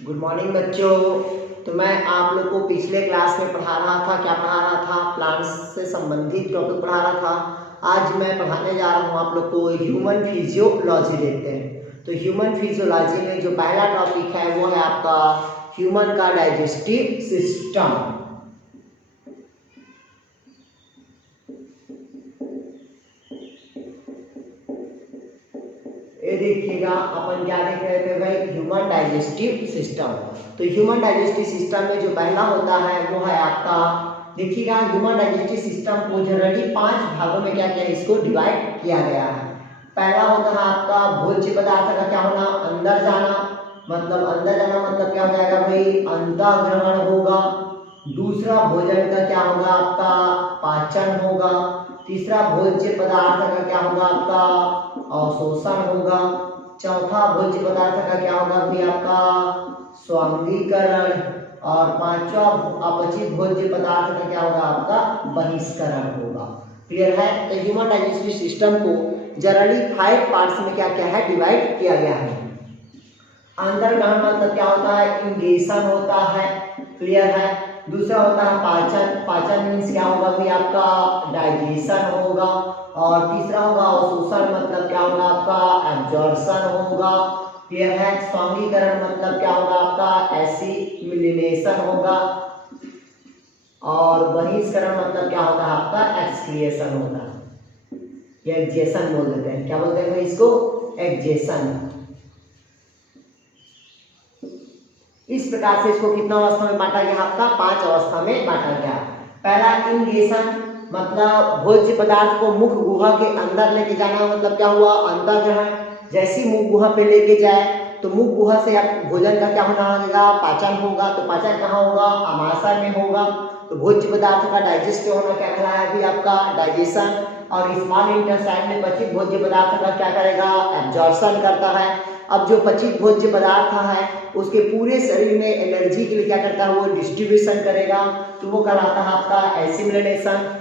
Good morning बच्चों। तो मैं आप लोग को पिछले क्लास में पढ़ा रहा था, क्या पढ़ा रहा था, प्लांट्स से संबंधित टॉपिक पढ़ा रहा था। आज मैं पढ़ाने जा रहा हूँ आप लोग को ह्यूमन फिजियोलॉजी। देखते हैं तो ह्यूमन फिजियोलॉजी में जो पहला टॉपिक है वो है आपका ह्यूमन का डाइजेस्टिव सिस्टम। ये देखिएगा अपन क्या देख रहे थे भाई, ह्यूमन डाइजेस्टिव सिस्टम। तो ह्यूमन डाइजेस्टिव सिस्टम में जो पहला होता है वो है आपका, देखिएगा ह्यूमन डाइजेस्टिव सिस्टम को जनरली 5 भागों में क्या किया है, इसको डिवाइड किया गया है। पहला होता है आपका भोज्य पदार्थ का क्या होना, अंदर जाना। मतलब अंदर जाना मतलब क्या हो जाएगा भाई, अंतःग्रहण होगा। दूसरा भोजन का क्या होगा आपका, पाचन होगा। तीसरा भोज्य पदार्थ का क्या होगा आपका, अवशोषण होगा। चौथा भोज्य पदार्थ का क्या होगा भी आपका, स्वांगीकरण। और पांचवा अपचित भोज्य पदार्थ का क्या होगा आपका, बहिष्करण होगा। क्लियर है। तो ह्यूमन डाइजेस्टिव सिस्टम को जनरली 5 पार्ट्स में क्या क्या है, डिवाइड किया गया है। अंदर ग्रहण मतलब क्या होता है, इंगेशन होता है। क्लियर है। दूसरा होता है पाचन। पाचन मीन्स क्या होगा भी आपका, डाइजेशन होगा। और तीसरा होगा अवशोषण, मतलब क्या होगा आपका, एब्जॉर्प्शन होगा। क्लियर है। स्वांगीकरण मतलब क्या होगा आपका, एसिमिलेशन होगा। और बहिष्करण मतलब क्या होता है आपका, एक्सक्रिएशन होगा। या एक्जेशन बोल देते हैं, क्या बोलते हैं इसको, एक्जेशन। इस प्रकार से इसको कितना अवस्था में बांटा गया आपका, 5 अवस्था में बांटा गया। पहला इंगेशन, मतलब भोज्य पदार्थ को मुख गुहा के अंदर लेके जाना। मतलब क्या हुआ, अंतःग्रहण। जैसी मुख गुहा पे लेके जाए तो मुख गुहा से आप भोजन का क्या होना लगेगा, पाचन होगा। तो पाचन कहाँ होगा, आमाशय में होगा। तो भोज्य पदार्थ का डाइजेस्ट होना क्या कहलाया भी आपका, डाइजेशन। और स्मॉल इंटेस्टाइन में पचित भोज्य पदार्थ का क्या करेगा, एब्जॉर्प्शन करता है। अब जो पचित भोज्य पदार्थ है उसके पूरे शरीर में एनर्जी के लिए क्या करता है, वो डिस्ट्रीब्यूशन करेगा। तो वो कहलाता है आपका एसिमिलेशन।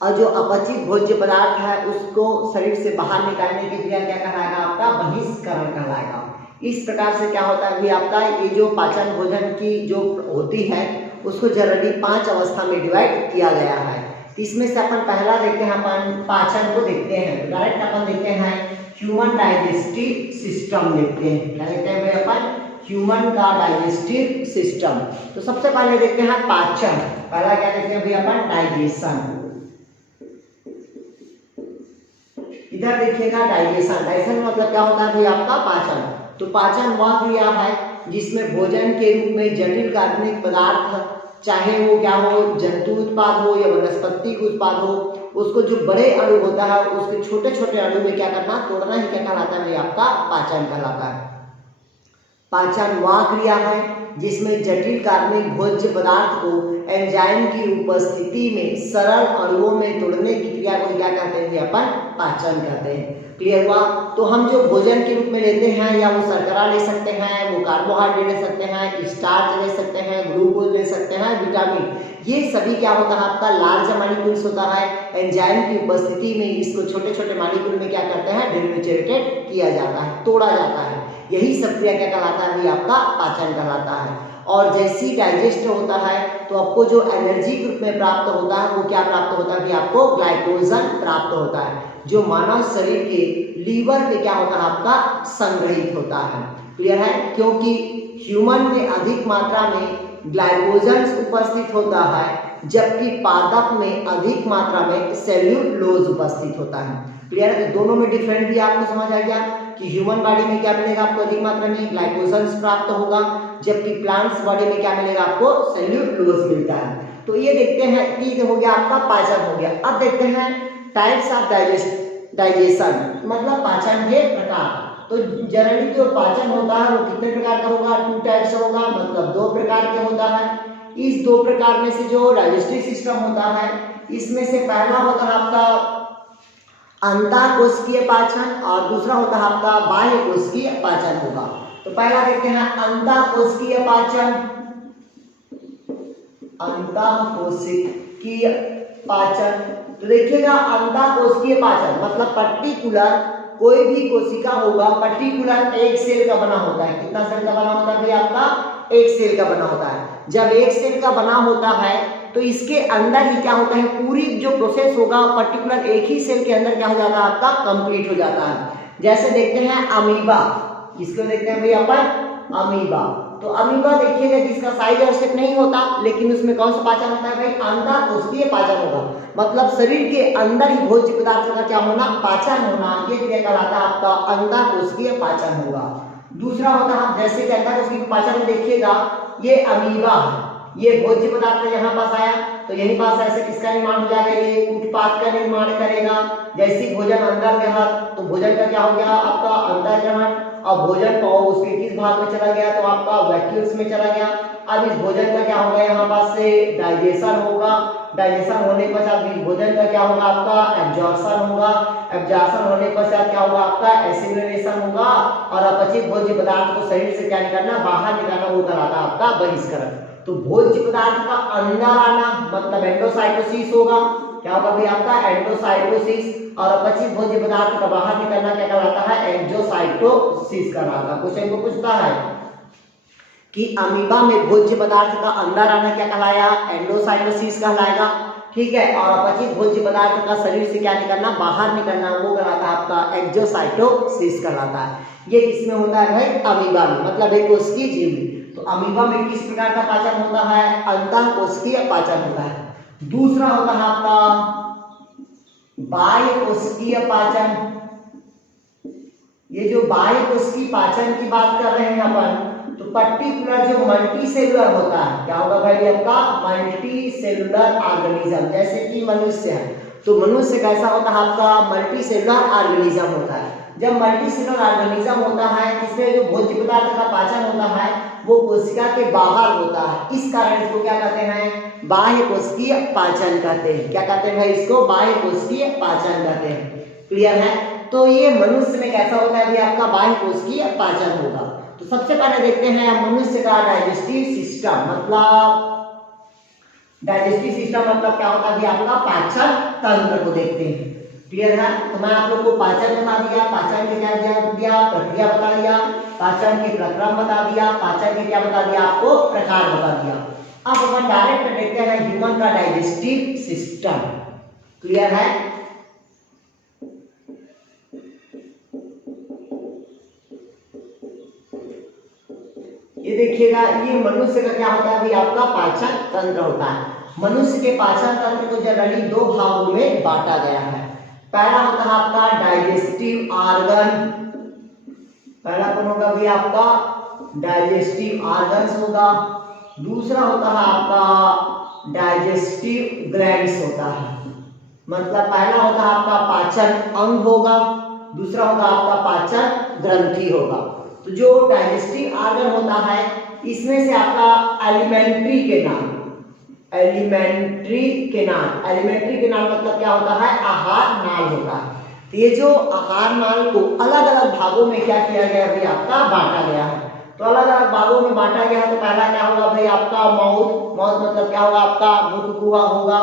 और जो अपचित भोज्य पदार्थ है उसको शरीर से बाहर निकालने की क्रिया क्या कहलाएगा आपका, बहिष्करण कहलाएगा। इस प्रकार से क्या होता है भी आपका, ये जो पाचन भोजन की जो होती है उसको जनरली 5 अवस्था में डिवाइड किया गया है। इसमें से अपन पहला देखते हैं, अपन पाचन को देखते हैं। तो डायरेक्ट अपन देखते हैं ह्यूमन डाइजेस्टिव सिस्टम देखते हैं। क्या देखते हैं भाई अपन, ह्यूमन का डाइजेस्टिव सिस्टम। तो सबसे पहले देखते हैं पाचन। पहला क्या देखते हैं भाई अपन, डाइजेशन। इधर देखिएगा डाइजेशन। डाइजेशन मतलब क्या होता है भाई आपका, पाचन। तो पाचन वह क्रिया है जिसमें भोजन के रूप में जटिल कार्बनिक पदार्थ, चाहे वो क्या हो, जंतु उत्पाद हो या वनस्पति उत्पाद हो, उसको जो बड़े अणु होता है उसके छोटे छोटे अणु में क्या करना, तोड़ना ही क्या कहलाता है भाई आपका, पाचन कहलाता है। पाचन वह क्रिया है जिसमें जटिल कार्बनिक भोज्य पदार्थ को एंजाइम की उपस्थिति में सरल अणुओं में तोड़ने की क्रिया को क्या कहते हैं, अपन पाचन कहते हैं। क्लियर हुआ। तो हम जो भोजन के रूप में लेते हैं, या वो शर्करा ले सकते हैं, वो कार्बोहाइड्रेट ले सकते हैं, स्टार्च ले सकते हैं, ग्लूकोज ले सकते हैं, विटामिन, ये सभी क्या होता है आपका, लार्ज मॉलिक्यूल्स होता है। एंजाइम की उपस्थिति में इसको छोटे छोटे मॉलिक्यूल में क्या करते हैं, डिनोचरेटेड किया जाता है, तोड़ा जाता है। यही सब क्रिया क्या कहलाता है भाई आपका, पाचन कहलाता है। और जैसी डाइजेस्ट होता है तो आपको जो एनर्जी के रूप में प्राप्त होता है वो क्या प्राप्त होता है कि आपको ग्लाइकोजन प्राप्त होता है, जो मानव शरीर के लीवर पे क्या होता है आपका, संग्रहित होता है। क्लियर है। क्योंकि ह्यूमन में अधिक मात्रा में ग्लाइकोजन उपस्थित होता है, जबकि पादप में अधिक मात्रा में सेल्यूलोज उपस्थित होता है। क्लियर है। तो दोनों में डिफरेंट भी आपको समझ आ गया कि ह्यूमन बॉडी में क्या मिलेगा आपको, अधिक मात्रा में ग्लाइकोजन प्राप्त होगा, जबकि प्लांट्स बॉडी में क्या मिलेगा आपको, सेल्यूलोज मिलता है। तो ये देखते हैं कि हो गया आपका पाचन हो गया। अब देखते हैं टाइप्स ऑफ डाइजेशन, मतलब पाचन के प्रकार। तो जनरली जो पाचन होता है वो कितने प्रकार का होगा, 2 टाइप्स होगा, मतलब 2 प्रकार के होता है। इस 2 प्रकार में से जो डाइजेस्टिव सिस्टम होता है, इसमें से पहला होता है आपका अंतःकोशिकीय पाचन, और दूसरा होता है आपका बाह्य कोशिकीय पाचन होगा। तो पहला देखते हैं अंतःकोशिकीय पाचन। अंतःकोशिकीय पाचन, तो देखिएगा अंतःकोशिकीय पाचन मतलब पर्टिकुलर कोई भी कोशिका होगा पर्टिकुलर एक सेल का बना होता है। कितना सेल का बना होता है भाई आपका? एक सेल का बना होता है। जब एक सेल का बना होता है तो इसके अंदर ही क्या होता है, पूरी जो प्रोसेस होगा पर्टिकुलर एक ही सेल के अंदर क्या हो जाता है आपका, कंप्लीट हो जाता है। जैसे देखते हैं अमीबा, किसको देखते हैं भाई अपन? अमीबा। तो अमीबा देखिएगा जिसका साइज और शेप नहीं होता, लेकिन उसमें कौन सा पाचन होता है भाई? अंतःकोशिकीय पाचन होगा। मतलब शरीर के अंदर ही भोज्य पदार्थ का क्या होना, पाचन होना, ये क्रिया कहलाता है आपका अंतःकोशिकीय पाचन होगा। दूसरा होता है जैसे कि अंतःकोशिकीय पाचन में देखिएगा ये अमीबा है, ये भोज्य पदार्थ यहाँ पास आया तो यहीं पास ऐसे किसका निर्माण हो जाएगा, ये उत्पाद का निर्माण करेगा। जैसे भोजन अंदर गया तो भोजन का क्या हो गया आपका अंतःग्रहण, और भोजन को उसके किस भाग में चला गया तो आपका वैक्यूल्स में चला गया। अब इस भोजन का क्या होगा यहाँ पास से डाइजेशन होगा, डाइजेशन होने के पश्चात इस भोजन का क्या होगा आपका एब्जॉर्प्शन होगा, एब्जॉर्प्शन होने के पश्चात क्या होगा आपका एसिमिलेशन होगा, और अपचित भोज्य पदार्थ को शरीर से क्या निकालना, बाहर निकालना, वो कहलाता है आपका बहिष्करण। तो भोज्य पदार्थ का अंदर आना मतलब एंडोसाइटोसिस होगा, क्या होगा भाई आपका एंडोसाइटोसिस, और अपचित भोज्य पदार्थ का बाहर निकलना क्या कहलाता है, एक्सोसाइटोसिस कहलाता है। क्वेश्चन को पूछता है कि अमीबा में भोज्य पदार्थ का अंदर आना क्या कहलाया, एंडोसाइटोसिस कहलाएगा, ठीक है, और अपचित भोज्य पदार्थ का शरीर से क्या निकलना, बाहर निकलना, वो कहलाता है आपका एक्सोसाइटोसिस कहलाता है। ये किसमें होता है भाई? अमीबा में, मतलब एक कोशिकीय जीव में। तो अमीबा में किस प्रकार का पाचन होता है? अंतःकोशिकीय पाचन होता है। दूसरा होता है आपका बाह्य कोशिकीय पाचन। ये जो बाह्य कोशिकीय पाचन की बात कर रहे हैं अपन, तो पर्टिकुलर जो मल्टी सेलुलर होता है, क्या होगा भाई आपका मल्टी सेलुलर ऑर्गेनिज्म, जैसे कि मनुष्य है, तो मनुष्य कैसा होता है आपका मल्टी सेलुलर ऑर्गेनिज्म होता है। जब मल्टी सेलुलर ऑर्गेनिज्म होता है इसमें जो भोज्य पदार्थ का पाचन होता है वो कोशिका के बाहर होता है, इस कारण इसको क्या कहते हैं, बाह्य कोशिकीय पाचन कहते हैं। क्या कहते हैं भाई इसको? बाह्य कोशिकीय पाचन कहते हैं। क्लियर है? तो ये मनुष्य में कैसा होता है भाई आपका बाह्य कोशिकीय पाचन होगा। तो सबसे पहले देखते हैं मनुष्य का डाइजेस्टिव सिस्टम, मतलब डाइजेस्टिव सिस्टम मतलब क्या होता है आपका पाचन तंत्र को देखते हैं। क्लियर है? तो मैं आप लोग को पाचन बता दिया, पाचन के क्या दिया, प्रक्रिया बता दिया, पाचन के प्रक्रम बता दिया, पाचन के क्या बता दिया आपको, प्रकार बता दिया। अब अपन डायरेक्ट देखते हैं ह्यूमन का डाइजेस्टिव सिस्टम। क्लियर है? ये देखिएगा ये मनुष्य का क्या होता है भाई आपका पाचन तंत्र होता है। मनुष्य के पाचन तंत्र को जनरली दो भागों में बांटा गया है। पहला होता है आपका डाइजेस्टिव ऑर्गन, पहला कौन होगा भाई आपका डाइजेस्टिव ऑर्गन्स होगा। दूसरा होता है आपका डाइजेस्टिव ग्लैंड्स होता है, मतलब पहला होता है आपका पाचन अंग होगा, दूसरा होगा आपका पाचन ग्रंथि होगा। तो जो डाइजेस्टिव ऑर्गन होता है इसमें से आपका alimentary canal, alimentary canal, alimentary canal मतलब क्या होता है, आहार नाल होता है। तो ये जो आहार नाल को अलग अलग भागों में क्या किया गया है भाई आपका बांटा गया है। तो अलग अलग भागों में बांटा गया है। तो पहला क्या होगा भाई आपका माउथ, माउथ मतलब क्या होगा आपका मुख गुहा होगा,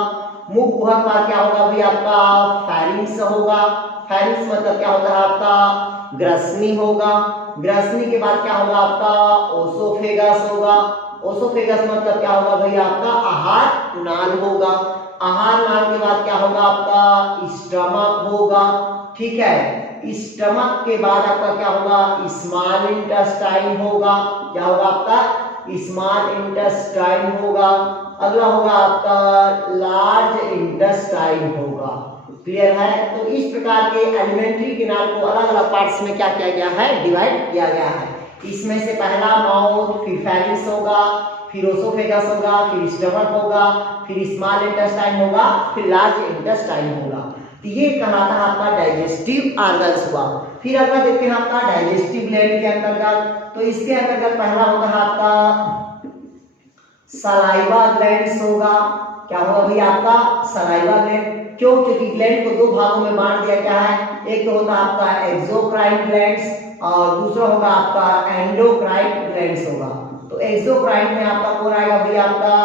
मुख गुहा का क्या होगा भाई आपका फेरिंक्स होगा, फेरिंक्स मतलब क्या होता है आपका ग्रसनी होगा, ग्रसनी के बाद क्या होगा आपका ओसोफेगस होगा, ओसोफेगस मतलब क्या होगा भाई आपका आहार नाल होगा, आहार नाल के बाद क्या होगा आपका स्टमक होगा, ठीक है। स्टमक के बाद आपका क्या होगा स्मॉल इंटेस्टाइन होगा, क्या होगा आपका स्मॉल इंटेस्टाइन होगा। अगला होगा आपका लार्ज इंटेस्टाइन होगा। क्लियर है? तो इस प्रकार के एलिमेंट्री केनाल को अलग अलग पार्ट्स में क्या किया गया है, डिवाइड किया गया है। इसमें से पहला माउथ, फिर फेरिंक्स होगा, फिर ओसोफेगस होगा, फिर स्टमक होगा, फिर स्मॉल इंटेस्टाइन होगा, फिर लार्ज इंटेस्टाइन होगा। तो ये कहलाता है आपका डाइजेस्टिव ऑर्गन्स हुआ। फिर अगला देखते हैं आपका डाइजेस्टिव ग्लैंड के अंतर्गत। तो इसके अंतर्गत पहला होगा आपका सलाइवा ग्लैंड्स होगा। क्या होगा भाई आपका सलाइवा ग्लैंड, क्यों? क्योंकि ग्लैंड को दो भागों में बांट दिया गया है। एक तो होता है आपका एक्सोक्राइन ग्लैंड्स और दूसरा होगा आपका एंडोक्राइन ग्लैंड्स होगा। तो एक्सोक्राइन में आपका कौन आएगा भाई आपका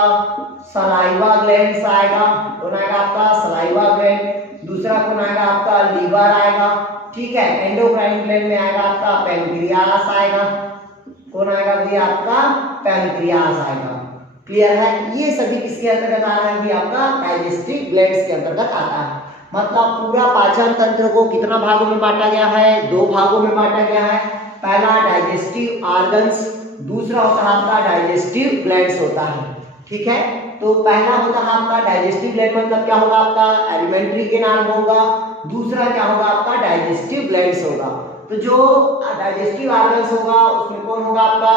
सलाइवा ग्लैंड्स आएगा, कौन आएगा आपका सलाइवा ग्लैंड। दूसरा कौन आएगा आपका लीवर आएगा, ठीक है। एंडोक्राइन ग्लैंड में आएगा आपका पैंक्रियास आएगा। कौन आएगा भैया? आपका पैंक्रियास आएगा। क्लियर है? ये सभी किसके अंतर्गत आ रहा है भी? आपका डाइजेस्टिव ग्लैंड्स के अंतर्गत आता है। मतलब पूरा पाचन तंत्र को कितना भागों में बांटा गया है? 2 भागों में बांटा गया है। पहला डाइजेस्टिव ऑर्गन्स, दूसरा होता है आपका डाइजेस्टिव ग्लैंड्स होता है। ठीक है, तो पहला होता है आपका डाइजेस्टिव ग्लैंड, मतलब क्या होगा आपका? एलिमेंट्री कैनाल होगा। दूसरा क्या होगा आपका? डाइजेस्टिव ग्लैंड्स होगा। तो जो डाइजेस्टिव ऑर्गन्स होगा उसमें कौन होगा आपका?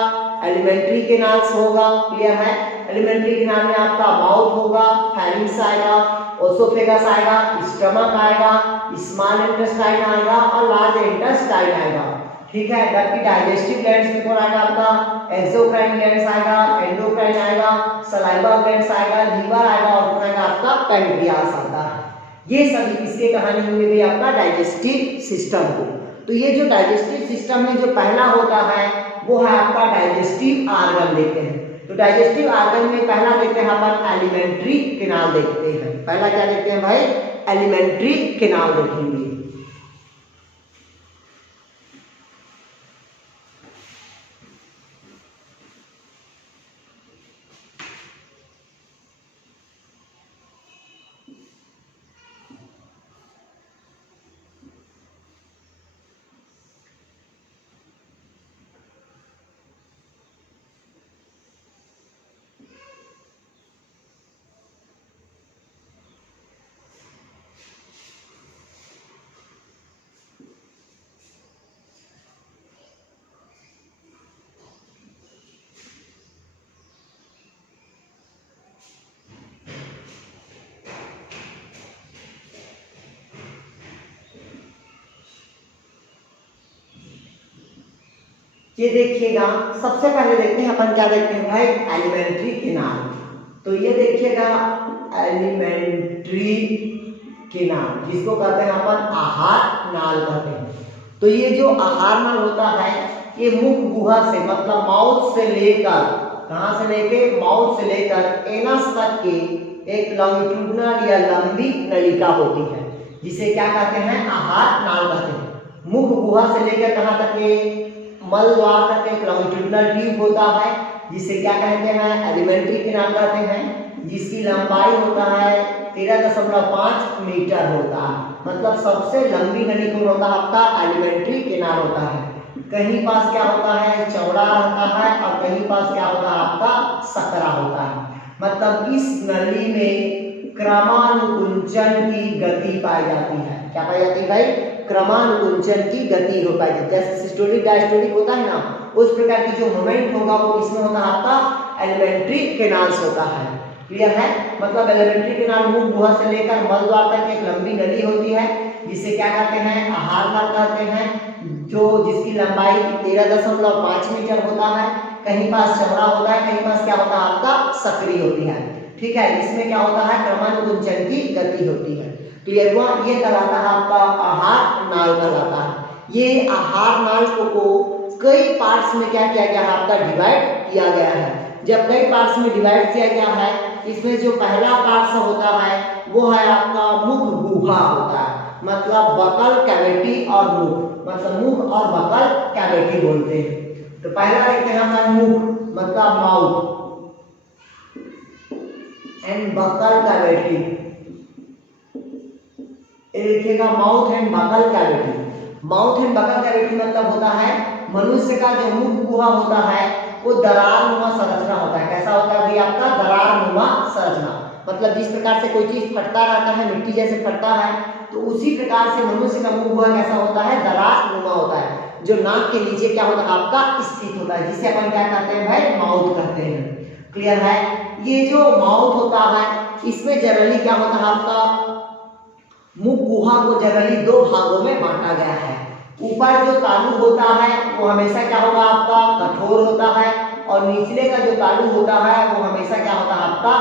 एलिमेंट्री कैनाल्स होगा। क्लियर है? एलिमेंट्री कैनाल में आपका माउथ होगा, फेरिंक्स आएगा, ओसोफेगस आएगा, स्टमक आएगा, स्मॉल इंटेस्टाइन आएगा और लार्ज इंटेस्टाइन आएगा। ठीक है, जबकि डाइजेस्टिव ग्लैंड्स में कौन आएगा आपका? एक्सोक्राइन ग्लैंड्स आएगा, एंडोक्राइन आएगा, सलाइवा ग्लैंड्स आएगा, लीवर आएगा और कौन आएगा आपका? पैंक्रियास आता है। ये सभी किसके कहानी होंगे भी? आपका डाइजेस्टिव सिस्टम को। तो ये जो डाइजेस्टिव सिस्टम में जो पहला होता है वो है आपका डाइजेस्टिव ऑर्गन देखते हैं। तो डाइजेस्टिव ऑर्गन में पहला देखते हैं अपन एलिमेंट्री कैनाल देखते हैं। पहला क्या देखते हैं भाई? एलिमेंट्री कैनाल देखेंगे। ये देखिएगा, सबसे पहले देखते हैं अपन क्या देखते हैं भाई? Alimentary canal. तो ये देखिएगा एलिमेंट्री कैनाल, जिसको कहते हैं अपन आहार नाल कहते हैं। तो ये जो आहार नाल होता है ये मुख गुहा से, मतलब माउथ से लेकर, कहां से लेके? माउथ से लेकर एनस तक के एक लॉन्गिट्यूडिनल या लंबी नलिका होती है, जिसे क्या कहते हैं? आहार नाल कहते हैं। मुख गुहा से लेकर कहां तक के? मल द्वार तक एक लॉन्गिट्यूडिनल ट्यूब होता है, जिसे क्या कहते हैं? एलिमेंट्री कैनाल कहते हैं, जिसकी लंबाई होता है 13.5 मीटर होता है। मतलब सबसे लंबी नली कौन होता है? आपका एलिमेंट्री कैनाल होता है। कहीं पास क्या होता है? चौड़ा रहता है और कहीं पास क्या होता है? आपका सकरा होता है। मतलब इस नली में क्रमानुकुंचन की गति पाई जाती है। क्या पाई जाती है भाई? क्रमानुकुंचन की गति हो पाई जाती है। जैसे सिस्टोलिक डायस्टोलिक होता है ना, उस प्रकार की जो मोमेंट होगा वो किसमें होता है? आपका एलिमेंट्री कैनाल्स होता है। क्लियर है? मतलब एलिमेंट्री कैनाल मुख गुहा से लेकर मल द्वार तक एक लंबी नली होती है, जिसे क्या कहते हैं? आहार नाल कहते हैं, जो जिसकी लंबाई 13.5 मीटर होता है। कहीं पास चौड़ा होता है, कहीं पास क्या होता है? आपका सक्रिय होती है। ठीक है, इसमें क्या होता है? क्रमानुकुंचन की गति होती है। क्लियर हुआ? ये कहलाता है आपका आहार नाल कहलाता है। ये आहार नाल को कई पार्ट्स में क्या किया गया है? आपका डिवाइड किया गया है। जब कई पार्ट्स में डिवाइड किया गया है, इसमें जो पहला पार्ट होता है वो है आपका मुख गुहा होता है। मतलब बकल कैविटी और मुख, मतलब मुख और बकल कैविटी बोलते हैं। तो पहला देखते हैं हमारा मुख, मतलब माउथ एंड बकल कैविटी। देखिएगा, mouth and buccal cavity. Mouth and buccal cavity मतलब होता है मनुष्य का जो मुख गुहा होता है वो दरारनुमा संरचना होता है। कैसा होता है भी? आपका दरारनुमा संरचना। मतलब जिस प्रकार से कोई चीज फटता रहता है, मिट्टी जैसे फटता है, तो उसी प्रकार से मनुष्य का मुख गुहा कैसा होता है? दरारनुमा होता है, जो नाक के नीचे क्या होता है? आपका स्थित होता है, जिसे अपन क्या कहते हैं भाई? माउथ कहते हैं। क्लियर है? ये जो माउथ होता है इसमें जनरली क्या होता है? आपका मुख गुहा को जनरली 2 भागों में बांटा गया है। ऊपर जो तालु होता है वो हमेशा क्या होगा? आपका कठोर होता है, और निचले का जो तालु होता है वो हमेशा क्या होता है? आपका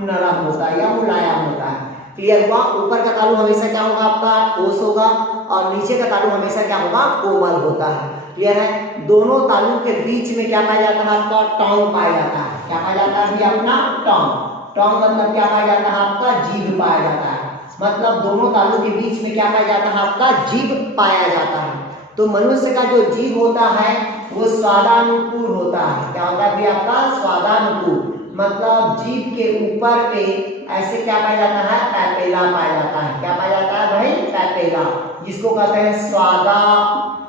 नरम होता है या मुलायम होता है। क्लियर हुआ? ऊपर का तालु हमेशा क्या होगा? आपका ठोस होगा, और नीचे का तालु हमेशा क्या होगा? कोमल होता है। क्लियर है? दोनों तालु के बीच में क्या पाया जाता है? आपका टॉन्ग पाया जाता है। क्या पाया जाता है? अपना टॉन्ग। टॉन्ग मतलब क्या पाया जाता है? आपका जीभ पाया जाता है। मतलब दोनों तालू के बीच में क्या पाया जाता है, आपका जीभ पाया जाता है। तो मनुष्य का जो जीभ होता है वो स्वादानुकूल होता है। क्या होता है भाई आपका, स्वादानुकूल, मतलब जीभ के ऊपर पे ऐसे क्या पाया जाता है, पैपेला पाया जाता है। क्या पाया जाता है भाई, पैपेला, जिसको कहते हैं स्वादानुकूल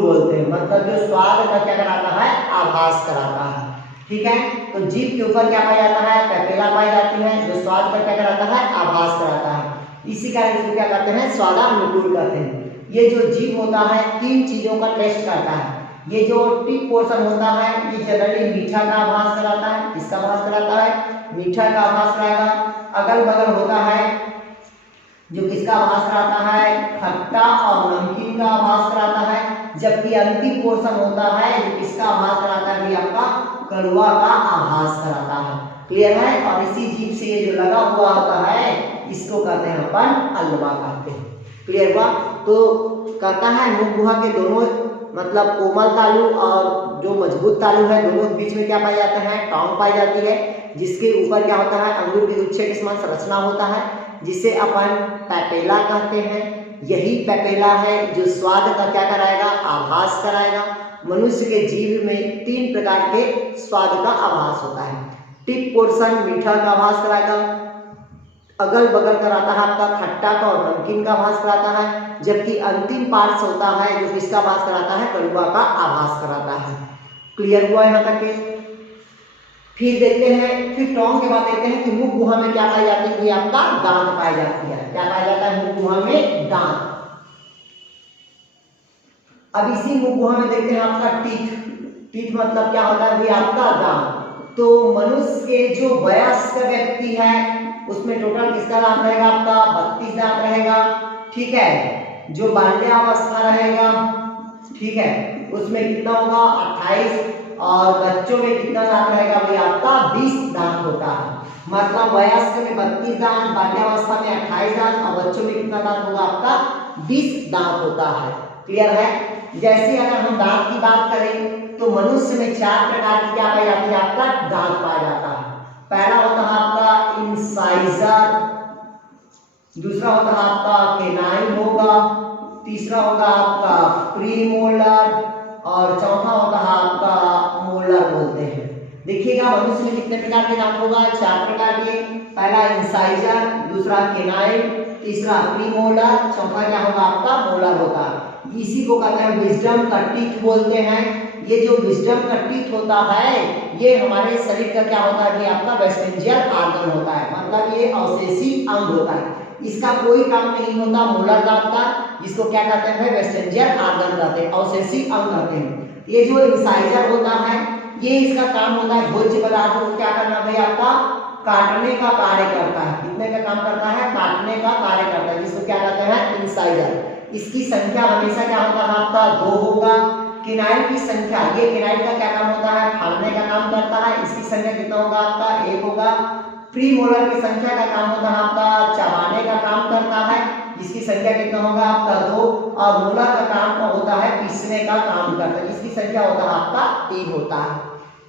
बोलते हैं, मतलब जो स्वाद का क्या कराता है, आभास कराता है। ठीक है, तो जीभ के ऊपर क्या पाया जाता है, पैपेला पाई जाती है, जो स्वाद का क्या कराता है, आभास कराता है। इसी कारण इसको क्या कहते हैं, स्वादानुकूल कहते हैं। ये जो जीभ होता है 3 चीजों का टेस्ट करता है। ये जो टिप पोर्शन होता है ये जनरली मीठा का आभास कराता है। किसका आभास कराता है, मीठा का आभास कराएगा। अगल बगल होता है जो किसका आभास कराता है, खट्टा और नमकीन का आभास कराता है। जबकि अंतिम पोर्शन होता है जो किसका आभास कराता है, भी आपका कड़वा का आभास कराता है। क्लियर है। और इसी जीभ से ये जो लगा हुआ होता है इसको कहते हैं अपन अल्वा कहते हैं। क्लियर हुआ। तो कहता है मुख गुहा के दोनों मतलब कोमल तालु और जो मजबूत तालु है दोनों के बीच में क्या पाया जाता है, टोंग पाई जाती है, जिसके ऊपर क्या होता है, अंगूर के गुच्छे के समान संरचना होता है, जिसे अपन पैपेला कहते हैं। यही पैपेला है जो स्वाद का क्या कराएगा, आभास कराएगा। मनुष्य के जीभ में 3 प्रकार के स्वाद का आभास होता है। टिप पोर्शन मीठा का आभास कराएगा, अगल बगल कराता है आपका खट्टा का और नमकीन का आभास कराता है, जबकि अंतिम पार्ट्स होता है जो किसका आभास कराता है, कड़वा का आभास कराता है। क्लियर हुआ यहाँ तक के। फिर देखते हैं, फिर टोंग के बाद देखते हैं कि मुख गुहा में क्या पाई जाती है, आपका दांत पाई जाती है। क्या पाया जाता है मुख गुहा में, दांत। अब इसी मुख गुहा में देखते हैं आपका टीथ। टीथ मतलब क्या होता है, आपका दांत। तो मनुष्य के जो वयस्क व्यक्ति है उसमें टोटल किसका दांत रहेगा, आपका 32 दांत रहेगा। ठीक है, जो बाल्यावस्था रहेगा, ठीक है, उसमें कितना होगा 28, और बच्चों में कितना दांत रहेगा भाई आपका 20 दांत होता है। मतलब वयस्क में 32 दांत, बाल्यावस्था में 28 दांत और बच्चों में कितना दांत होगा आपका 20 दांत होता है। क्लियर है। जैसे अगर हम दांत की बात करें तो मनुष्य में 4 प्रकार की क्या पाई जाती है, आपका दांत पाया जाता है। पहला होता है आपका इंसाइजर, दूसरा होता है आपका केनाइन होगा, तीसरा होगा आपका प्रीमोलर और चौथा होता है आपका मोलर बोलते हैं। देखिएगा मनुष्य में कितने प्रकार के दांत होगा, 4 प्रकार के। पहला इंसाइजर, दूसरा केनाइन, तीसरा प्रीमोलर, चौथा क्या होगा आपका मोलर होगा। इसी को कहते हैं विजडम का टीथ बोलते हैं। ये जो विजडम का टीथ होता है ये हमारे शरीर का क्या होता है कि आपका वेस्टेंजियल आर्गन होता है, मतलब ये अवशेषी अंग होता है। इसका कोई काम नहीं होता मोलर दांत का, इसको क्या कहते हैं वेस्टेंजियल आर्गन कहते हैं, अवशेषी अंग कहते हैं। ये जो इंसाइजर होता है ये इसका काम होता है भोज्य पदार्थों को क्या करना भाई आपका काटने का कार्य करता है। कितने का काम करता है, काटने का कार्य करता है, जिसको क्या कहते हैं इंसाइजर। इसकी संख्या हमेशा क्या होता है आपका 2 होगा। किनाइन की संख्या, ये किनाइन का क्या काम होता है, फाड़ने का काम करता है, इसकी संख्या कितना होगा आपका 1 होगा। प्रीमोलर की संख्या का काम होता है आपका चबाने का काम करता है, जिसकी संख्या कितना होगा आपका 2। और मोलर का काम होता है पीसने का काम करता है, जिसकी संख्या होता है आपका 3 होता है।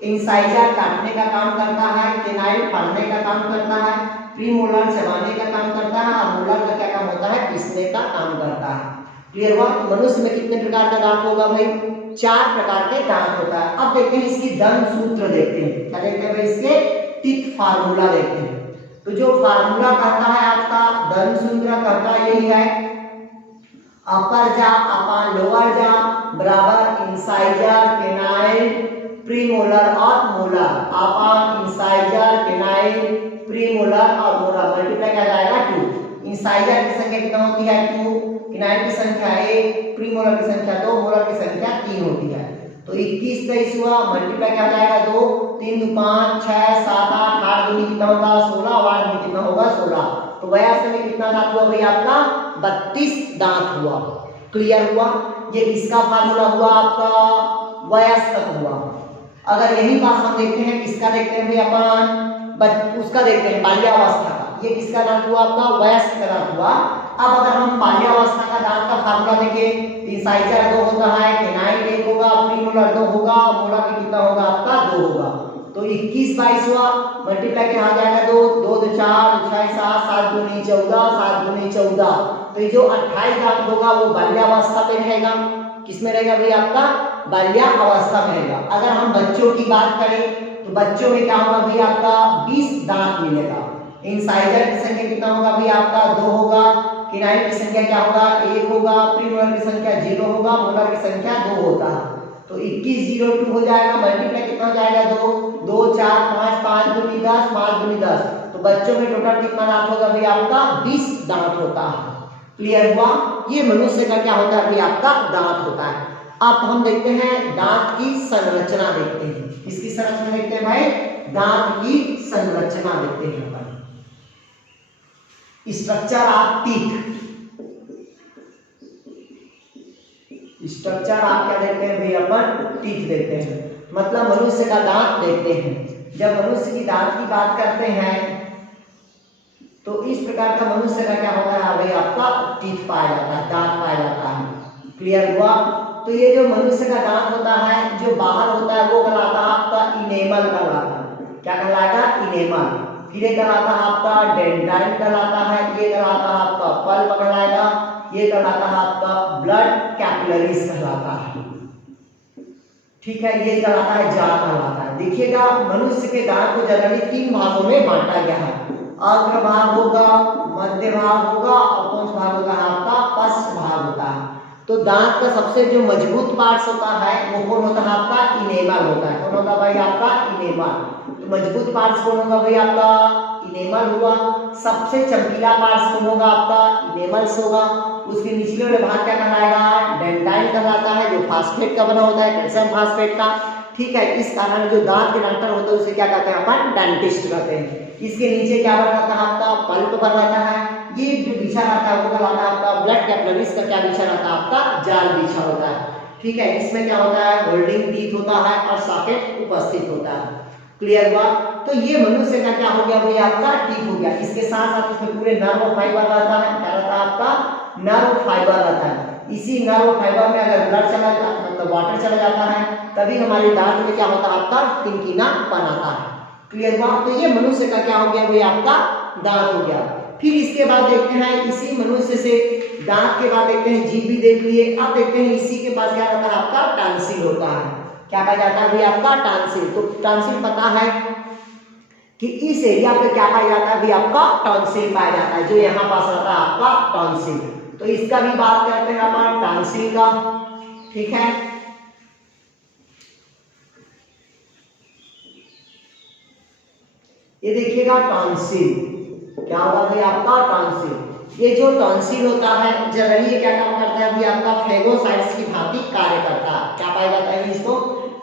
इंसाइजर काटने का काम करता है, केनाइन फाड़ने का काम करता है, प्रीमोलर चबाने का काम करता है और मोलर का क्या काम होता है पीसने का काम करता है। क्लियर हुआ। मनुष्य में कितने प्रकार का दांत होगा भाई, 4 प्रकार के दांत होता है। अब देखते हैं इसकी दंत सूत्र देखते हैं, क्या देखते हैं भाई इसके टीथ फार्मूला देखते हैं। तो जो फार्मूला कहता है आपका दंत सूत्र कहता यही है, अपर जा अपॉन लोअर जा बराबर इंसाइजर केनाइन प्रीमोलर और molar upon incisor canine premolar और मोलर मल्टीप्लाई किया जाएगा 2। इंसाइजर की संख्या कितना होती है 2, केनाइन की संख्या 1, प्रीमोलर की संख्या 2, मोलर की संख्या 3 होती है। तो 21 23 हुआ, मल्टीप्लाई किया जाएगा 2, 3 2 5 6 7 8 8 दूनी कितना होगा 16, और 8 में कितना होगा 16। तो वयस्क में कितना दांत हुआ भाई आपका 32 दांत हुआ। क्लियर हुआ। ये किसका फार्मूला हुआ आपका वयस्क हुआ। अगर यही बात हम देखते हैं किसका देखते हैं भाई अपन उसका देखते हैं बाल्यावस्था का, ये किसका दांत हुआ आपका वयस्क का दांत हुआ। अब अगर हम बाल्यावस्था का दांत का फार्मूला देखें, इंसाइजर 2 होता है, केनाइन 1 होगा, प्रीमोलर 2 होगा, मोलर कितना होगा आपका 2 होगा। तो तो 21 22 हुआ, मल्टीप्लाई के यहाँ जाएगा 2 2 2 4 6 7 7 दूनी 14 7 दूनी 14। तो ये जो 28 दांत होगा वो बाल्यावस्था में रहेगा। किसमें रहेगा भाई? आपका बाल्यावस्था में रहेगा। अगर हम बच्चों की बात करें तो बच्चों में क्या होगा भाई? आपका 20 दांत मिलेगा। इंसाइजर की संख्या कितना होगा भाई? आपका 2 होगा। किनाइन की संख्या क्या होगा? 1 होगा। प्रीमोलर की संख्या 0 होगा। मोलर की संख्या 2 होता है। तो 21 0 2 हो जाएगा। मल्टीप्लाई कितना हो जाएगा? 2 2 4 5 5 दूनी 10 5 दूनी 10। तो बच्चों में टोटल कितना दांत होगा भाई? आपका 20 दांत होता है। क्लियर हुआ? ये मनुष्य का क्या होता है भाई? आपका दांत होता है। अब हम देखते हैं दांत की संरचना देखते हैं। किसकी संरचना देखते हैं भाई? दांत की संरचना देखते हैं अपन। Structure of teeth. स्ट्रक्चर आप क्या देखते हैं भाई? अपन टीथ देखते हैं, मतलब मनुष्य का दांत देखते हैं। जब मनुष्य की दांत की बात करते हैं तो इस प्रकार का मनुष्य का क्या होता है भाई? आपका टीथ पाया जाता है, दांत पाया जाता है। क्लियर हुआ? तो ये जो मनुष्य का दांत होता है जो बाहर होता है वो कहलाता है आपका इनेमल कहलाता है। क्या कहलाता? इनेमल। फिर ये कहलाता है आपका डेंड्राइट कहलाता है। ये कहलाता है आपका पल्प कहलाएगा। ये कहलाता है आपका ब्लड कैपिलरीज कहलाता है। ठीक है, ये कहलाता है जार कहलाता है। देखिएगा मनुष्य के दांत को जनरली 3 भागों में बांटा गया है। अग्र भाग होगा, मध्य भाग होगा और कौन सा भाग होता है? आपका पश्च भाग होता है। तो दांत का सबसे जो मजबूत पार्ट्स होता है वो कौन होता है? आपका इनेमल होता है। कौन होगा भाई? आपका इनेमल। तो मजबूत पार्ट्स कौन होगा भाई? आपका इनेमल हुआ। सबसे चमकीला पार्ट्स कौन होगा? आपका इनेमल्स होगा। उसके निचले वाले भाग क्या कहलाएगा? डेंटाइन कहलाता है, जो फास्फेट का बना होता है, कैल्शियम फास्फेट का। ठीक है, इस कारण जो दांत के डॉक्टर होते हैं उसे क्या कहते हैं? अपन डेंटिस्ट कहते हैं। इसके नीचे क्या बना रहता है? आपका पल्प बना रहता है। ये जो बिछा रहता है वो कहलाता है आपका ब्लड कैपिलरीज का क्या बिछा रहता है? आपका जाल बिछा होता है। ठीक है, इसमें क्या होता है? होल्डिंग टीथ होता है और सॉकेट उपस्थित होता है। क्लियर हुआ? तो ये मनुष्य का क्या हो गया भाई? आपका टीथ हो गया। इसके साथ साथ इसमें पूरे नर्व फाइबर रहता है। क्या रहता है? आपका नर्व फाइबर रहता है। इसी नर्व फाइबर में अगर ब्लड चला जाता मतलब वाटर चला जाता है तभी हमारे दांत में क्या होता है? आपका टिनकिनापन आता है। क्लियर हुआ? तो ये मनुष्य का क्या हो गया भाई? आपका दांत हो गया। फिर इसके बाद देखते हैं इसी मनुष्य से दांत के बाद देखते हैं जीभ भी देख लिए। अब देखते हैं इसी के पास क्या रहता है? आपका टॉन्सिल होता है। क्या पाया जाता है भाई? आपका टॉन्सिल। तो टॉन्सिल पता है कि इस एरिया पे क्या पाया जाता है भाई? आपका टॉन्सिल पाया जाता है, जो यहाँ पास रहता है आपका टॉन्सिल। तो इसका भी बात करते हैं अपन टॉन्सिल का। ठीक है, ये देखिएगा टॉन्सिल क्या होगा भाई? आपका टॉन्सिल। ये जो टॉन्सिल होता है जनरली ये क्या काम करता है भाई? आपका फेगोसाइट्स की भांति कार्य करता है। क्या पाया जाता है इसको?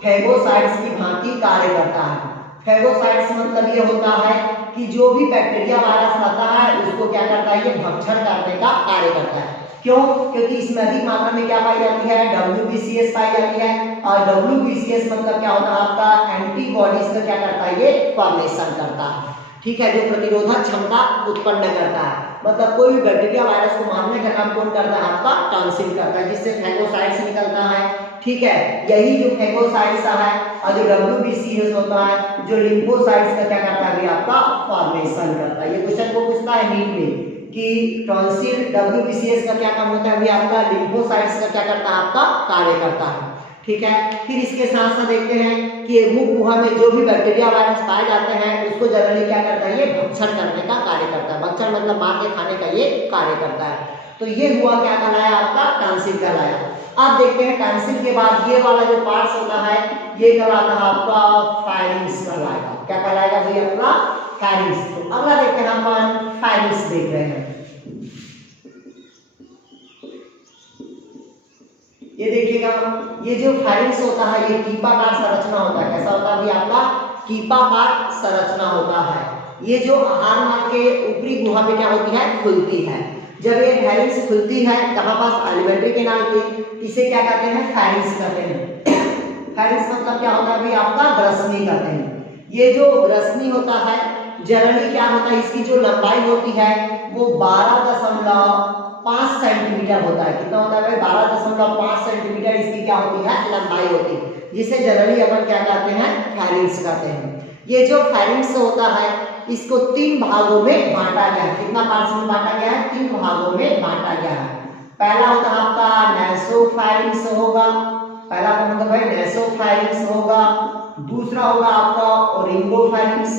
फेगोसाइट्स की भांति कार्य करता है। फेगोसाइट्स मतलब ये होता है कि जो भी बैक्टीरिया वायरस रहता है उसको क्या करता है? ये भक्षण करने का कार्य करता है। क्यों? क्योंकि इसमें अधिक मात्रा में क्या पाई जाती है? WBCS पाई जाती है। और WBCS मतलब क्या होता है? आपका एंटीबॉडीज का क्या करता है? ये फॉर्मेशन करता है। ठीक है, जो प्रतिरोधक क्षमता उत्पन्न करता है। मतलब कोई भी बैक्टीरिया वायरस को मारने का काम कौन करता है? आपका टॉन्सिल करता है, जिससे फेगोसाइट्स निकलता है। ठीक है, यही जो फेगोसाइट्स है और जो WBCS होता है जो लिम्फोसाइट्स का क्या करता है? आपका फॉर्मेशन करता है। ये क्वेश्चन को पूछता है नीट में कि टॉन्सिल WBCS का क्या काम होता है? आपका लिम्फोसाइट्स का क्या करता है? आपका कार्य करता है। ठीक है, फिर इसके साथ साथ देखते हैं कि मुख गुहा में जो भी बैक्टीरिया वायरस पाए जाते हैं उसको जनरली क्या करता है? ये भक्षण करने का कार्य करता है। भक्षण मतलब मार के खाने का ये कार्य करता है। तो ये हुआ क्या कहलाया? आपका टॉन्सिल कहलाया। अब देखते हैं टॉन्सिल के बाद ये वाला जो पार्ट्स होता है ये कहलाता है आपका फायरिंग्स कहलाएगा। क्या कहलाएगा भाई? आपका फायरिंग्स। तो अगला देखते हैं अपन फायरिंग्स देख रहे हैं। ये देखिएगा ये जो फायरिंग्स होता है ये कीपाकार संरचना होता है। कैसा होता है भाई? आपका कीपाकार संरचना होता है। ये जो आहार नाल के ऊपरी गुहा में क्या होती है? खुलती है। जब ये फायरिंग्स खुलती है कहाँ पास? एलिमेंट्री कैनाल के। इसे क्या कहते हैं? फायरिंग्स कहते हैं। फायरिंग्स मतलब क्या होता है भाई? आपका ग्रसनी कहते हैं। ये जो ग्रसनी होता है जनरली क्या होता है? इसकी जो लंबाई होती है वो 12.5 सेंटीमीटर होता है। कितना होता है भाई? 12.5 सेंटीमीटर इसकी क्या होती है? लंबाई होती है, जिसे जनरली अपन क्या कहते हैं? फायरिंग्स कहते हैं। ये जो फेरिंक्स होता है इसको 3 भागों में बांटा गया है। कितना पार्ट्स में बांटा गया है? 3 भागों में बांटा गया है। पहला होता है आपका नेसोफेरिंक्स होगा, पहला कौन होगा भाई? नेसोफेरिंक्स होगा। दूसरा होगा आपका ओरिंगोफेरिंक्स,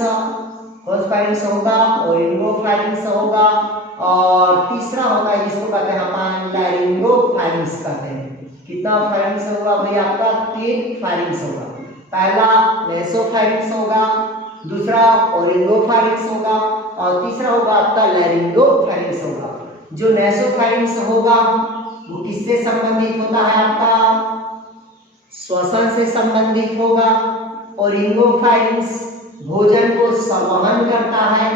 कौन फेरिंक्स होगा? ओरिंगोफेरिंक्स होगा। और तीसरा होगा जिसको कहते हैं अपन लैरिंगोफेरिंक्स कहते हैं। कितना फेरिंक्स होगा भाई? आपका 3 फेरिंक्स होगा। पहला नेसोफेरिंक्स होगा, दूसरा ओरिंगोफेरिंक्स होगा और तीसरा होगा आपका लैरिंगोफेरिंक्स होगा। जो नेसोफेरिंक्स होगा वो किससे संबंधित होता है? आपका श्वसन से संबंधित होगा। ओरिंगोफेरिंक्स भोजन को संवहन करता है।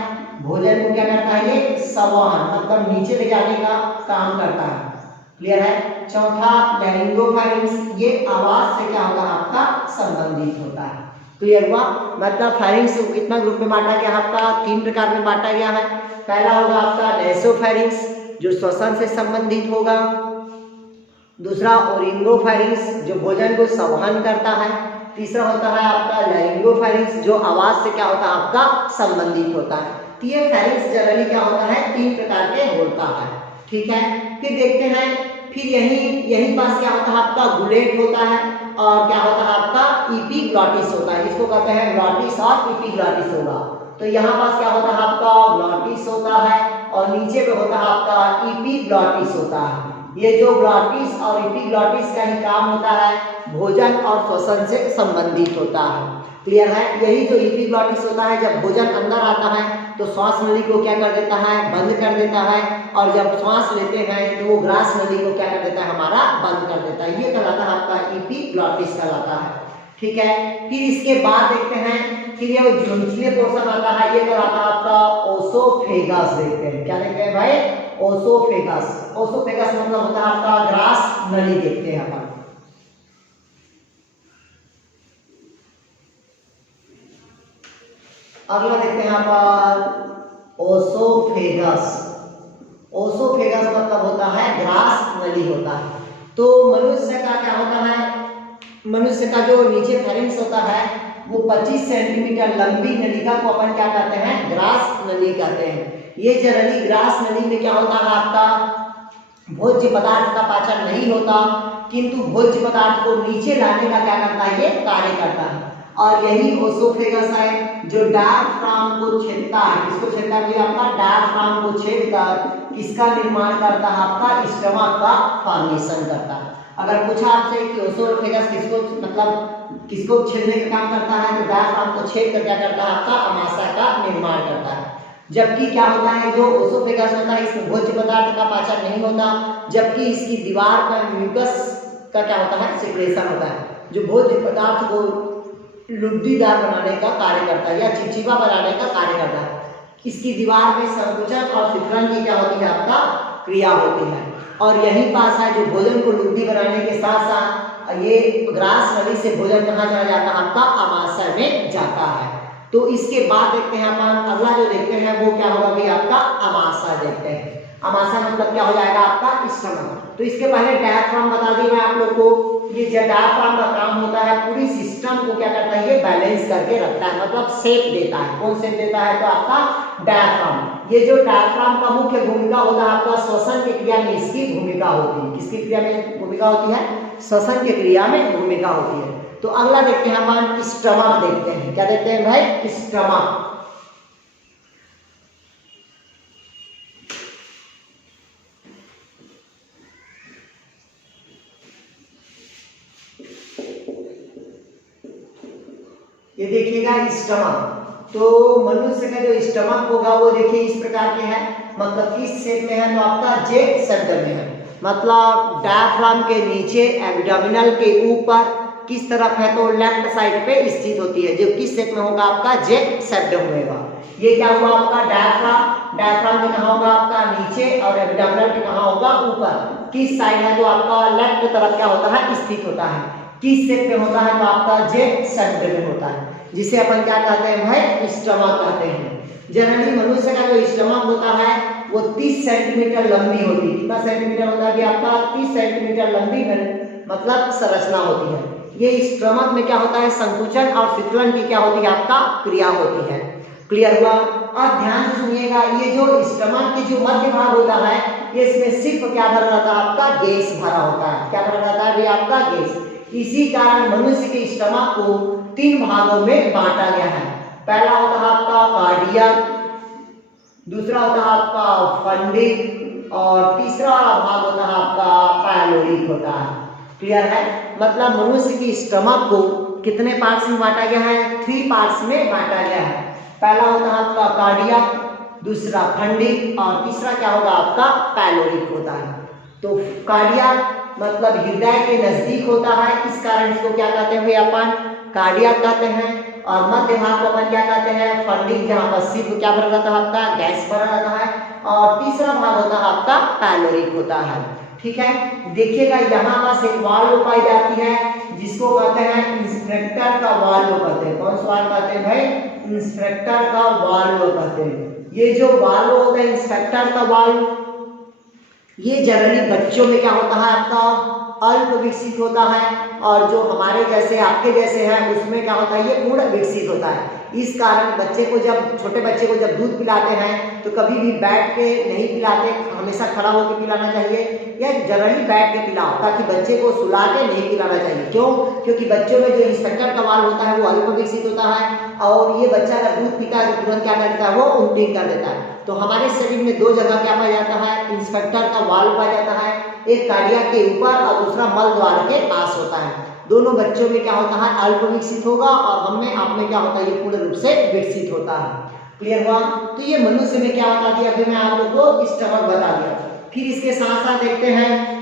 भोजन को क्या करता है? ये संवहन मतलब नीचे ले जाने का काम करता है। क्लियर है? चौथा लैरिंगोफेरिंक्स ये आवाज से क्या होगा? आपका संबंधित होता है। क्लियर हुआ? मतलब फेरिंक्स कितना ग्रुप में बांटा गया? आपका 3 प्रकार में बांटा गया है। पहला होगा आपका नेसोफेरिंक्स जो श्वसन से संबंधित होगा। दूसरा ओरिंगोफेरिंक्स जो भोजन को संवहन करता है। तीसरा होता है आपका लैरिंगोफेरिंक्स जो आवाज से क्या होता है? आपका संबंधित होता है। तो ये फेरिंक्स जनरली क्या होता है? 3 प्रकार के होता है। ठीक है, फिर देखते हैं। फिर यही पास क्या होता है? आपका गुलेट होता है और क्या होता है? आपका इपिग्लॉटिस होता है। इसको कहते हैं ग्लॉटिस और इपिग्लॉटिस होगा। तो यहाँ पास क्या होता है? आपका ग्लॉटिस होता है और नीचे पे होता है आपका इपिग्लॉटिस होता है। ये जो ग्लॉटिस और इपिग्लॉटिस का ही काम होता है भोजन और श्वसन से संबंधित होता है। क्लियर है? यही जो इपिग्लॉटिस होता है जब भोजन अंदर आता है तो श्वास नली को क्या कर देता है? बंद कर देता है और जब श्वास लेते हैं तो वो ग्रास नली को क्या कर देता है? हमारा बंद कर देता है। ये कहलाता है आपका इपिग्लॉटिस कहलाता है। ठीक है, फिर इसके बाद देखते हैं। फिर ये जो निचले पोर्शन आता है ये कहलाता है आपका ओसोफेगस। देखते हैं क्या देखते हैं भाई? ओसोफेगस। ओसोफेगस मतलब होता है आपका ग्रास नली। देखते हैं अपन। अगला देखते हैं यहाँ पर ओसोफेगस। ओसोफेगस मतलब होता है ग्रास नली होता है। तो मनुष्य का क्या होता है? मनुष्य का जो नीचे फेरिंक्स होता है वो 25 सेंटीमीटर लंबी नलिका को अपन क्या कहते हैं? ग्रास नली कहते हैं। ये जनरली ग्रास नली में क्या होता है? आपका भोज्य पदार्थ का पाचन नहीं होता किंतु भोज्य पदार्थ को नीचे लाने का क्या करता है? ये कार्य करता है। और यही ओसोफेगस है जो डायफ्राम को छेदता है। किसको छेदता है? आपका डायफ्राम को छेद कर किसका निर्माण करता है? आपका स्टमक का फॉर्मेशन करता है। अगर पूछा आपसे कि ओसोफेगस किसको छेदने का काम करता है तो डायफ्राम को छेद कर क्या करता है? आपका आमाशय का निर्माण करता है। जबकि क्या होता है? जो ओसोफेगस होता है इसमें भोज्य पदार्थ का पाचन नहीं होता, जबकि इसकी दीवार पर म्यूकस का क्या होता है? सिक्रेशन होता है जो भोज्य पदार्थ को लुब्धीदार बनाने का कार्य करता है या चिपचिपा बनाने का कार्य करता है। इसकी दीवार में संकुचन और सिकुड़न की क्या होती है? आपका क्रिया होती है। और यही पास है जो भोजन को लुब्धी बनाने के साथ साथ ये ग्रास नली से भोजन कहाँ चला जाता है? आपका आमाशय में जाता है। तो इसके बाद देखते हैं अपन अगला जो देखते हैं वो क्या होगा भाई? आपका आमाशय देखते हैं। आमाशय मतलब क्या हो जाएगा? आपका स्टमक। तो इसके पहले डायफ्राम बता दी मैं आप लोग को। ये जो डायफ्राम का काम होता है पूरी सिस्टम को क्या करता है? ये बैलेंस करके रखता है, मतलब शेप देता है। कौन शेप देता है? तो आपका डायफ्राम। ये जो डायफ्राम का मुख्य भूमिका होता है आपका श्वसन की क्रिया में इसकी भूमिका होती है। किसकी क्रिया में भूमिका होती है? श्वसन की क्रिया में भूमिका होती है। तो अगला देखते हैं अपन स्टमक देखते हैं। क्या देखते हैं भाई? स्टमक। ये देखिएगा स्टमक। तो मनुष्य का जो स्टमक होगा वो देखिए इस प्रकार के है, मतलब किस शेप में है? तो आपका जेट शब्द में है। मतलब डायफ्राम के नीचे एब्डोमिनल के ऊपर किस तरफ है? तो लेफ्ट साइड पे स्थित होती है। जो किस शेप में होगा? आपका जेट शब्द होगा। ये क्या हुआ? आपका डायफ्राम। डायफ्राम में कहाँ होगा? आपका नीचे और एब्डोमिनल पे कहाँ होगा? ऊपर। किस साइड है? तो आपका लेफ्ट तरफ क्या होता है? स्थित होता है। किस शेप में होता है? तो आपका जेट शब्द में होता है, जिसे अपन क्या कहते हैं भाई? स्टमक कहते हैं। जनरली मनुष्य का जो स्टमक होता है वो 30 सेंटीमीटर लंबी होती है। कितना सेंटीमीटर होता है? आपका 30 सेंटीमीटर लंबी मतलब संरचना होती है। ये स्टमक में क्या होता है, संकुचन और शीतलन की क्या होती है, आपका क्रिया होती है। क्लियर हुआ? अब ध्यान से सुनिएगा, ये जो स्टमक की जो मध्य भाग होता है, ये इसमें सिर्फ क्या भरा रहता है, आपका गैस भरा होता है। क्या भरा रहता है, आपका गैस। इसी कारण मनुष्य के स्टमक को 3 भागों में बांटा गया है। पहला होता है आपका कार्डियक, दूसरा होता है आपका फंडिक और तीसरा वाला भाग होता है आपका पायलोरिक होता है। क्लियर है? मतलब मनुष्य की स्टमक को कितने पार्ट्स में बांटा गया है, 3 पार्ट्स में बांटा गया है। पहला होता है आपका कार्डियक, दूसरा फंडिक और तीसरा क्या होगा, आपका पायलोरिक होता है। तो कार्डियक मतलब हृदय के नजदीक होता है, इस कारण इसको क्या कहते हैं, अपन कार्डियक कहते हैं। और मध्य भाग को अपन क्या कहते हैं, फंडिक, जहाँ पर सिर्फ क्या भरा रहता है, आपका गैस भरा रहता है। और तीसरा भाग होता है आपका पायलोरिक होता है। ठीक है, देखिएगा यहाँ पास एक वाल्व पाई जाती है जिसको कहते हैं इंस्पेक्टर का वाल्व कहते हैं। कौन सा वाल्व कहते हैं भाई, इंस्पेक्टर का वाल्व कहते हैं। ये जो वाल्व होता है इंस्पेक्टर का वाल्व, ये जनरली बच्चों में क्या होता है, आपका अल्प विकसित होता है, और जो हमारे जैसे आपके जैसे हैं उसमें क्या होता है, ये पूर्ण विकसित होता है। इस कारण बच्चे को जब छोटे बच्चे को जब दूध पिलाते हैं तो कभी भी बैठ के नहीं पिलाते, हमेशा खड़ा होकर पिलाना चाहिए या जनरली बैठ के पिलाओ, ताकि बच्चे को सुला के नहीं पिलाना चाहिए। क्यों? क्योंकि बच्चों में जो इंस्पेक्टर का वाल्व होता है वो अल्प विकसित होता है, और ये बच्चा अगर दूध पीता है तो तुरंत क्या करता है, वो उल्टी कर देता है। तो हमारे शरीर में 2 जगह क्या पाया जाता है, इंस्पेक्टर का वाल्व पाया जाता है, एक कार्डियक के ऊपर और दूसरा मल द्वार के पास होता है। दोनों बच्चों में क्या होता है, अल्प विकसित होगा, और हम में आप में क्या होता है, ये पूर्ण रूप से विकसित होता है। क्लियर हुआ? तो ये मनुष्य में क्या होता है, अभी मैं आप लोग को स्टमक बता दिया। फिर इसके साथ साथ देखते हैं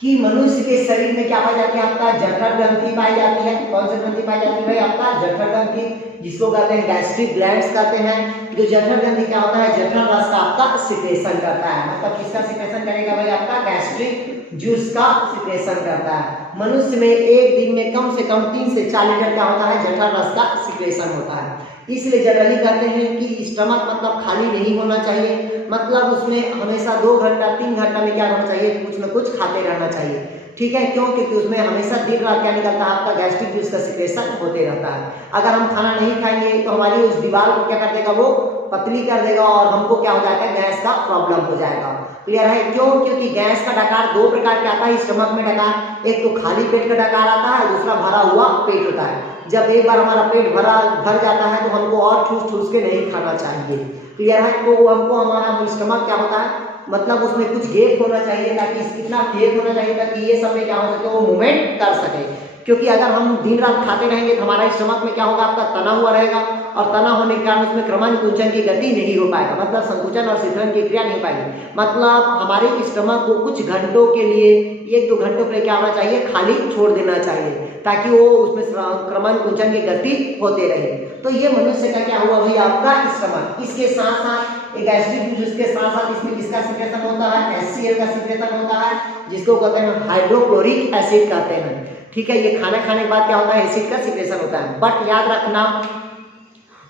कि मनुष्य के शरीर में क्या पाई जाती है, आपका जठर ग्रंथि पाई जाती है। कौन सी ग्रंथि पाई जाती है भाई, आपका जठर ग्रंथि, जिसको कहते हैं गैस्ट्रिक ग्लैंड्स कहते हैं। जो जठर ग्रंथि क्या होता है, जठर रस का आपका सिक्रेशन करता है। मतलब किसका सिक्रेशन करेगा भाई, आपका गैस्ट्रिक जूस का सिक्रेशन करता है। मनुष्य में एक दिन में कम से कम 3 से 4 लीटर क्या होता है, जठर रस का सिक्रेशन होता है। इसलिए जनरली कहते हैं कि स्टमक मतलब खाली नहीं होना चाहिए, मतलब उसमें हमेशा 2 घंटा 3 घंटा में क्या होना चाहिए, कुछ न कुछ खाते रहना चाहिए। ठीक है, क्यों? क्योंकि उसमें हमेशा दिन रात क्या निकलता है, आपका गैस्ट्रिक जूस का सिक्रेशन होते रहता है। अगर हम खाना नहीं खाएंगे तो हमारी उस दीवार को क्या कर देगा, वो पतली कर देगा, और हमको क्या हो जाएगा, गैस का प्रॉब्लम हो जाएगा। क्लियर है? क्यों? क्योंकि गैस का डकार 2 प्रकार के आता है स्टमक में डकार, एक तो खाली पेट का डकार आता है, दूसरा भरा हुआ पेट होता है। जब एक बार हमारा पेट भर जाता है तो हमको और ठूस के नहीं खाना चाहिए। क्लियर है? तो हमको हमारा स्टमक क्या होता है, मतलब उसमें कुछ गैप होना चाहिए, ताकि कितना गैप होना चाहिए ताकि ये सब में क्या हो सके, वो मूवमेंट कर सके। क्योंकि अगर हम दिन रात खाते रहेंगे तो हमारा स्टमक में क्या होगा, आपका तना हुआ रहेगा, और तना होने के कारण उसमें क्रमण कुंचन की गति नहीं हो पाएगा, मतलब संकुचन और शीतलन की क्रिया नहीं हो पाएगी। मतलब हमारे स्टमक को कुछ घंटों के लिए, 1-2 घंटों के लिए क्या होना चाहिए, खाली छोड़ देना चाहिए, ताकि वो उसमें क्रमण कुंचन की गति होते रहे। तो ये मनुष्य का क्या हुआ भाई, आपका स्टमक। इसके साथ साथ एक गैस्ट्रिक जूस के साथ साथ इसमें किसका सिक्रेशन होता है, HCl का सिक्रेशन होता है, जिसको कहते हैं हाइड्रोक्लोरिक एसिड कहते हैं। ठीक है, ये खाना खाने के बाद क्या होता है, एसिड का सिक्रेशन होता है। बट याद रखना,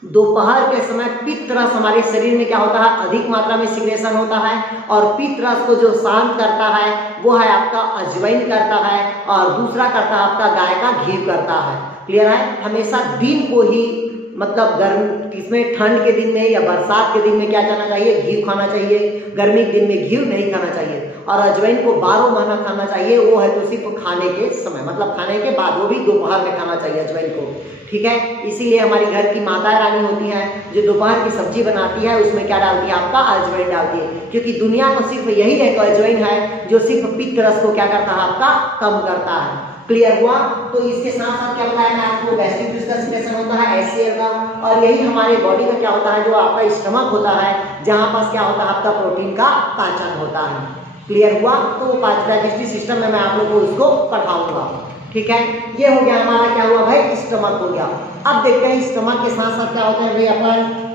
दोपहर के समय पित्त रस हमारे शरीर में क्या होता है, अधिक मात्रा में सिक्रेशन होता है, और पित्त रस को जो शांत करता है वो है आपका अजवाइन करता है, और दूसरा करता है आपका गाय का घी करता है। क्लियर है? हमेशा दिन को ही, मतलब गर्म इसमें ठंड के दिन में या बरसात के दिन में क्या करना चाहिए, घी खाना चाहिए। गर्मी के दिन में घी नहीं खाना चाहिए, और अजवाइन को 12 महीना खाना चाहिए। वो है तो सिर्फ खाने के समय, मतलब खाने के बाद, वो भी दोपहर में खाना चाहिए अजवाइन को। ठीक है, इसीलिए हमारी घर की माता रानी होती है जो दोपहर की सब्जी बनाती है, उसमें क्या डालती है, आपका अजवाइन डालती है। क्योंकि दुनिया में सिर्फ यही एक अजवाइन है जो सिर्फ पित्त रस को क्या करता है, आपका कम करता है। क्लियर हुआ? तो इसके साथ साथ क्या बताया मैं आपको, गैस्ट्रिक जूस का सिक्रेशन होता है, HCl का, और यही हमारे बॉडी का क्या होता है, जो आपका स्टमक होता है, जहाँ पास क्या होता है, आपका प्रोटीन का पाचन होता है। क्लियर हुआ? तो डाइजेस्टिव सिस्टम में मैं आप लोगों को उसको पढ़ाऊंगा। ठीक है, ये हो गया हमारा क्या हुआ भाई, स्टमक हो गया। अब देखते हैं स्टमक के साथ साथ क्या होता है भाई अपन।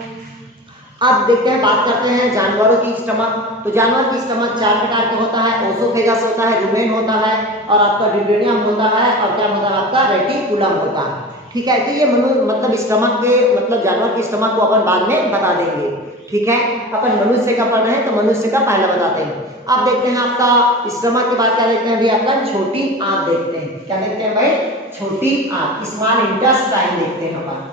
अब देखते हैं, बात करते हैं जानवरों की स्टमक। तो जानवर की स्टमक 4 प्रकार के होता है, ओसोफेगस होता है, रुमेन होता है, और आपका ड्यूडेनियम होता है, और क्या होता है, आपका रेटिकुलम होता है। ठीक है, तो ये मतलब स्टमक के, मतलब जानवर की स्टमक को अपन बाद में बता देंगे। ठीक है, अपन मनुष्य का पढ़ रहे हैं तो मनुष्य का पहले बताते हैं। अब देखते हैं आपका स्टमक के बाद क्या देखते हैं भाई, आपका छोटी आंत देखते हैं। क्या देखते हैं भाई, छोटी आंत, स्मॉल इंटेस्टाइन देखते हैं अपन।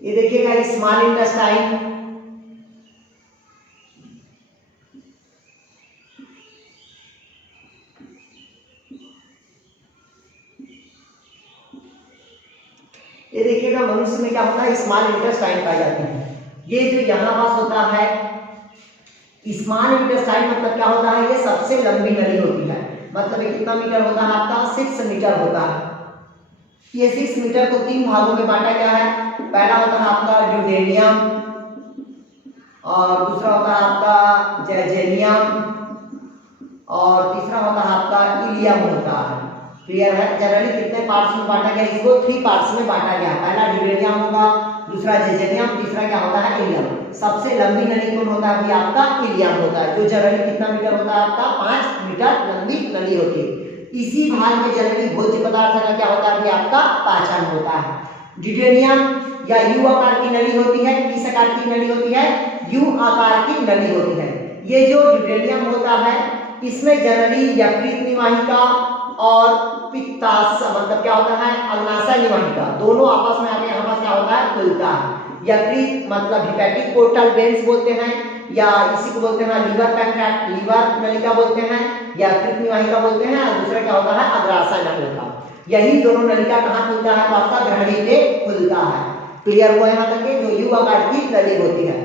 ये देखिएगा स्मॉल इंटेस्टाइन, ये देखिएगा मनुष्य में क्या होता है, स्मॉल इंटेस्टाइन पाई जाती है। ये जो यहाँ पास होता है स्मॉल इंटेस्टाइन, मतलब क्या होता है, ये सबसे लंबी नली होती है। मतलब ये कितना मीटर होता है आपका, 6 मीटर होता है। ये 6 मीटर को 3 भागों में बांटा गया है। पहला होता है आपका ड्यूडेनियम, और दूसरा होता है आपका जेजेनियम, और तीसरा होता है आपका इलियम होता है। क्लियर है। जनरली कितने पार्ट्स में बांटा गया, इसको 3 पार्ट्स में बांटा गया। पहला ड्यूडेनियम होगा, दूसरा जेजेनियम, तीसरा क्या होता है, इलियम। सबसे लंबी नली कौन होता है भाई, आपका इलियम होता है, जो जनरली कितना मीटर होता है आपका, 5 मीटर लंबी नली होती है। इसी भाग में जनरली भोज्य पदार्थ का क्या होता है भाई, आपका पाचन होता है। ड्यूडेनियम या यू आकार की नली होती है। किस आकार की नली होती है, यू आकार की नली होती है। ये जो ड्यूडेनियम होता है इसमें जनरली यकृत निवाहिका और पित्ताशय, मतलब क्या होता है, अग्नाशय निवाहिका, दोनों आपस में आके यहाँ पर क्या होता है, खुलता है। यकृत मतलब हेपेटिक पोर्टल वेन्स बोलते हैं, या इसी को बोलते हैं लीवर पैंक्रियाट, लीवर नलिका बोलते हैं, या यकृत निवाहिका बोलते हैं, और दूसरा क्या होता है, अग्नाशय नलिका। यही दोनों नलिका कहाँ खुलता है, तो आपका ग्रहणी पे खुलता है। क्लियर हुआ यहाँ तक, जो यू आकार की नली होती है।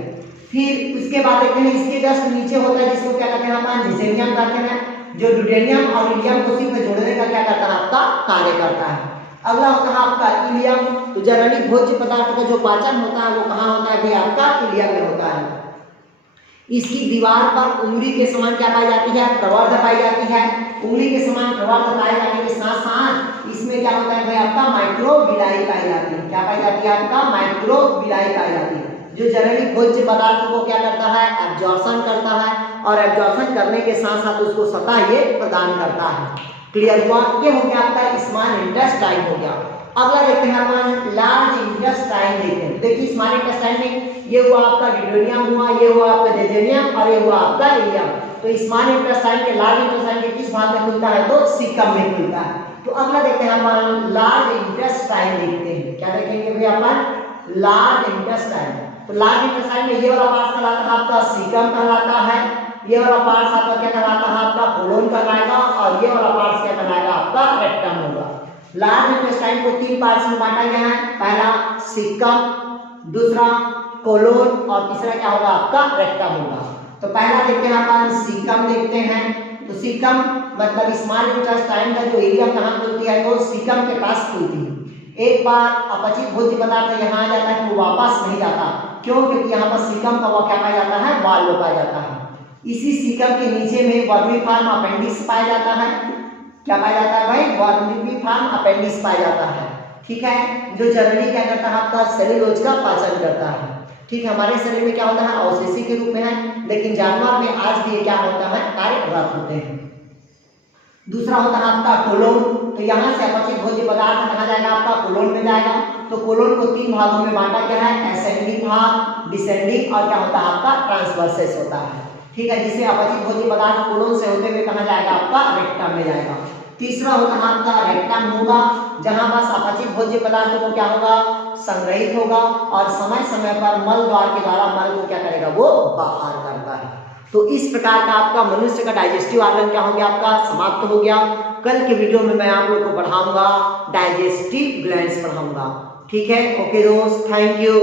फिर उसके बाद देखते हैं इसके जस्ट नीचे होता है, जिसको क्या कहते हैं अपन, जिसेनियम कहते हैं, जो ड्यूडेनियम और इलियम को सिर्फ जोड़ने का क्या करता है, आपका कार्य करता है। अगला होता है आपका इलियम। तो जनरली भोज्य पदार्थ का जो पाचन होता है वो कहाँ होता है, आपका इलियम में होता है। इसकी दीवार पर उंगली के समान क्या पाई जाती है, प्रवर्ध पाई जाती है। उंगली के समान प्रवर्ध पाए जाने के साथ साथ इसमें क्या होता है भाई, आपका माइक्रोबिलाई पाई जाती है। क्या पाई जाती है, आपका माइक्रोबिलाई पाई जाती है, जो जनरली भोज्य पदार्थ को क्या करता है, एब्जॉर्प्शन करता है, और एब्जॉर्प्शन करने के साथ साथ उसको सतह ये प्रदान करता है। क्लियर हुआ। ये हो गया आपका स्मॉल इंटेस्टाइन हो गया। अगला देखते हैं अपन लार्ज इंटेस्टाइन देखते हैं। देखिए स्मॉल इंटेस्टाइन में ये हुआ आपका ड्यूडेनियम हुआ, ये हुआ आपका जेजेनियम, और ये हुआ आपका इलियम। तो स्मॉल इंटेस्टाइन के लार्ज इंटेस्टाइन के किस भाग में खुलता है, तो सीकम में खुलता है। तो अगला देखते हैं अपन लार्ज इंटेस्टाइन देखते हैं। क्या देखेंगे भाई अपन, लार्ज इंटेस्टाइन। तो लार्ज इंटेस्टाइन में ये वाला पार्ट कहलाता है आपका सीकम कहलाता है, ये वाला पार्ट आपका क्या कहलाता है, आपका कोलोन कहलाएगा, और ये वाला पार्ट क्या कहलाएगा, आपका रेक्टम होगा। लार्ज इंटेस्टाइन को 3 पार्ट्स में बांटा गया है। पहला सीकम, दूसरा कोलोन, और तीसरा क्या होगा, आपका रेक्टम होगा। तो पहला देखते हैं अपन सीकम देखते हैं। तो सीकम मतलब स्मॉल इंटेस्टाइन का जो एरिया कहाँ खुलती है, वो सीकम के पास खुलती है। एक बार अपचित भोज्य पदार्थ यहाँ आ जाता है, वो वापस नहीं जाता। क्यों, क्योंकि यहाँ पर सीकम का वो क्या पाया जाता है, वाल्व पाया जाता है। इसी सीकम के नीचे में वर्मिफॉर्म अपेंडिक्स पाया जाता है। क्या पाया जाता है भाई, वर्मिफॉर्म अपेंडिक्स पाया जाता है। ठीक है, जो जनरली क्या करता है, आपका सेलुलोज का पाचन करता है। ठीक है, हमारे शरीर में क्या होता है, अवशेषी के रूप में है, लेकिन जानवर में आज भी क्या होता है, कार्यरत होते हैं। दूसरा होता है आपका कोलोन। तो यहाँ से अपचित भोज्य पदार्थ कहाँ जाएगा, आपका कोलोन में जाएगा। तो कोलोन को 3 भागों में बांटा गया है, असेंडिंग भाग, डिसेंडिंग, और क्या होता है आपका ट्रांसवर्सेस होता है। ठीक है, जिसे अपचित भोज्य पदार्थ कोलोन से होते हुए कहाँ जाएगा, आपका रेक्टम में जाएगा। तीसरा होता है आपका रेक्टम होगा, जहां बस अपचित भोज्य पदार्थों को क्या होगा, संग्रहित होगा, और समय समय पर मल द्वार के द्वारा मल को क्या करेगा, वो बाहर करता है। तो इस प्रकार का आपका मनुष्य का डाइजेस्टिव ऑर्गन क्या हो गया, आपका समाप्त हो गया। कल के वीडियो में मैं आप लोग को पढ़ाऊंगा डाइजेस्टिव ग्लैंड्स पढ़ाऊंगा। ठीक है, ओके दोस्त, थैंक यू।